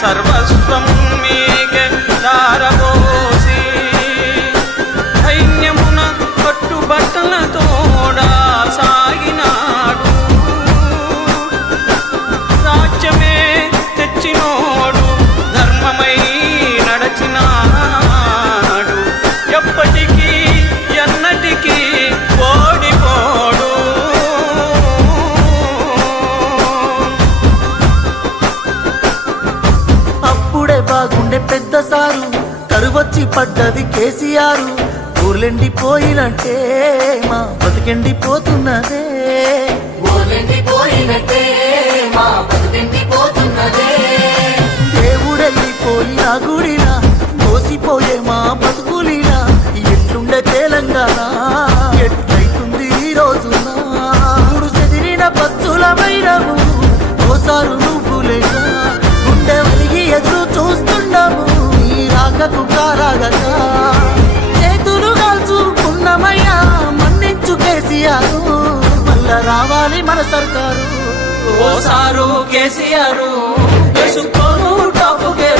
సర్వస్వం మీకే దారబోసి ధైర్యమున కట్టుబట్టలతోడా సాగినాడు రాజ్యమే తెచ్చినోడు ధర్మమై నడచినాడు ఎప్పటికీ ఎన్నటికీ ఓడిపోడు అప్పుడే బాగుండే పెద్ద సారు కరువచ్చి పడ్డది కేసీఆర్ ఊర్లెండిపోయినట్టే మా బతికెండిపోతున్నదే దేవుడెళ్ళిపోయిన గుడిలా మోసిపోయే మా బతుకులిలా ఎట్లుండే తెలంగాణ ఎట్లయితుంది ఈ రోజున మూడు చెదిరిన పచ్చులమైనము ఓసారు నువ్వు లేక గుండె వెలిగి ఎదురు చూస్తున్నాము నీ రాకకు కారాగక చేతులు కాల్చుకున్నమయ్యా మన్నించు కేసీఆర్ మళ్ళా రావాలి మన సర్కారు ఓసారు కేసీఆర్ వేసుకోను టాపుకే